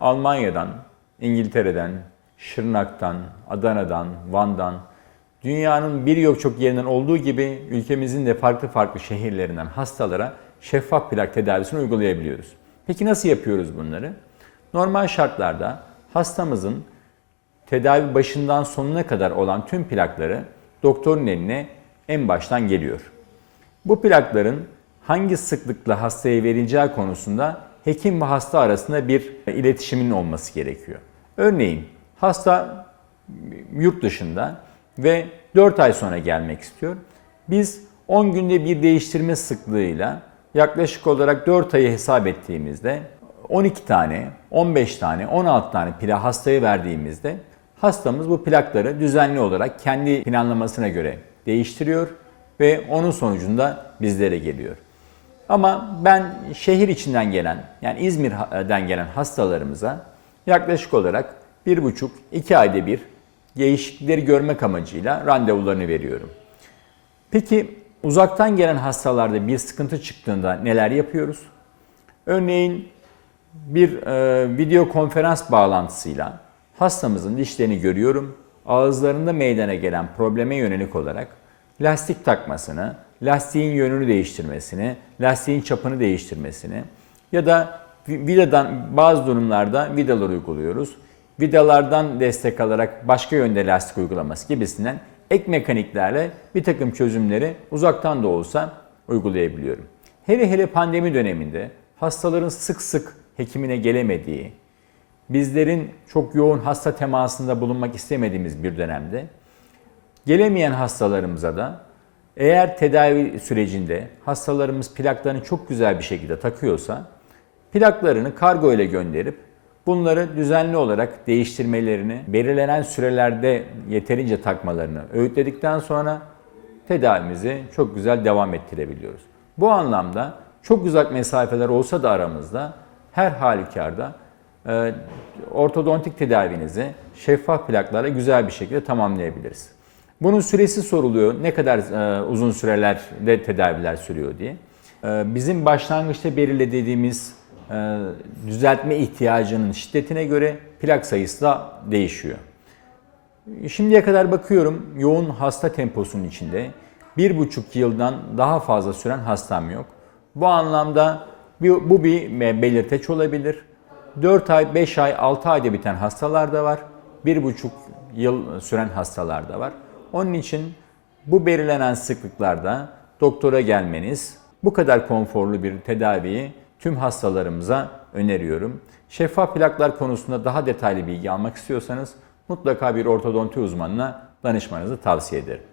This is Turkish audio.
Almanya'dan, İngiltere'den, Şırnak'tan, Adana'dan, Van'dan, dünyanın birçok çok yerinden olduğu gibi ülkemizin de farklı farklı şehirlerinden hastalara şeffaf plak tedavisini uygulayabiliyoruz. Peki nasıl yapıyoruz bunları? Normal şartlarda hastamızın tedavi başından sonuna kadar olan tüm plakları doktorun eline en baştan geliyor. Bu plakların hangi sıklıkla hastaya verileceği konusunda hekim ve hasta arasında bir iletişimin olması gerekiyor. Örneğin hasta yurt dışında ve 4 ay sonra gelmek istiyor. Biz 10 günde bir değiştirme sıklığıyla yaklaşık olarak 4 ayı hesap ettiğimizde 12 tane, 15 tane, 16 tane plak hastaya verdiğimizde hastamız bu plakları düzenli olarak kendi planlamasına göre değiştiriyor ve onun sonucunda bizlere geliyor. Ama ben şehir içinden gelen yani İzmir'den gelen hastalarımıza yaklaşık olarak 1,5-2 ayda bir değişiklikleri görmek amacıyla randevularını veriyorum. Peki uzaktan gelen hastalarda bir sıkıntı çıktığında neler yapıyoruz? Örneğin bir e, video konferans bağlantısıyla hastamızın dişlerini görüyorum. Ağızlarında meydana gelen probleme yönelik olarak lastik takmasını, lastiğin yönünü değiştirmesini, lastiğin çapını değiştirmesini ya da vidadan bazı durumlarda vidalar uyguluyoruz. Vidalardan destek alarak başka yönde lastik uygulaması gibisinden ek mekaniklerle bir takım çözümleri uzaktan da olsa uygulayabiliyorum. Hele hele pandemi döneminde hastaların sık sık hekimine gelemediği, bizlerin çok yoğun hasta temasında bulunmak istemediğimiz bir dönemde gelemeyen hastalarımıza da eğer tedavi sürecinde hastalarımız plaklarını çok güzel bir şekilde takıyorsa plaklarını kargo ile gönderip bunları düzenli olarak değiştirmelerini, belirlenen sürelerde yeterince takmalarını öğütledikten sonra tedavimizi çok güzel devam ettirebiliyoruz. Bu anlamda çok uzak mesafeler olsa da aramızda her halükarda e, ortodontik tedavinizi şeffaf plaklarla güzel bir şekilde tamamlayabiliriz. Bunun süresi soruluyor. Ne kadar e, uzun sürelerde tedaviler sürüyor diye. E, bizim başlangıçta belirlediğimiz e, düzeltme ihtiyacının şiddetine göre plak sayısı da değişiyor. Şimdiye kadar bakıyorum yoğun hasta temposunun içinde bir buçuk yıldan daha fazla süren hastam yok. Bu anlamda bu bir belirteç olabilir. 4 ay, 5 ay, 6 ayda biten hastalar da var. 1,5 yıl süren hastalar da var. Onun için bu belirlenen sıklıklarda doktora gelmeniz bu kadar konforlu bir tedaviyi tüm hastalarımıza öneriyorum. Şeffaf plaklar konusunda daha detaylı bilgi almak istiyorsanız mutlaka bir ortodonti uzmanına danışmanızı tavsiye ederim.